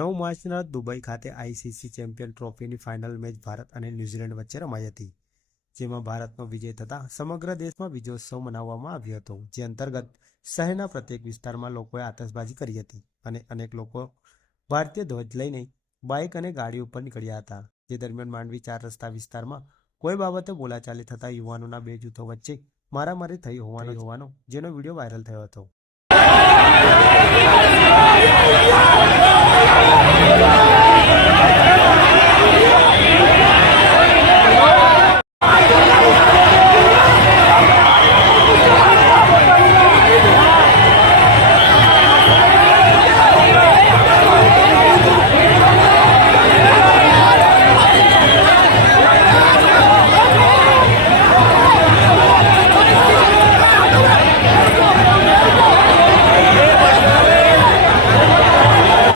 નવ માર્ચના દુબઈ ખાતે આઈસીસી ચેમ્પિયન ટ્રોફીની ફાઇનલ મેચ ભારત અને ન્યૂઝીલેન્ડ વચ્ચે રમાઈ હતી જેમાં ભારતનો વિજય થતાં સમગ્ર દેશમાં વિજયોત્સવ મનાવવામાં આવ્યો હતો જે અંતર્ગત શહેરના પ્રત્યેક વિસ્તારમાં લોકોએ આતશબાજી કરી હતી અને અનેક લોકો ભારતીય ધ્વજ લઈને બાઇક અને ગાડી ઉપર નીકળ્યા હતા જે દરમિયાન માંડવી ચાર રસ્તા વિસ્તારમાં કોઈ બાબતે બોલાચાલી થતા યુવાનોના બે જૂથો વચ્ચે મારામારી થઈ હોવાનો હોવાનો જેનો વીડિયો વાયરલ થયો હતો.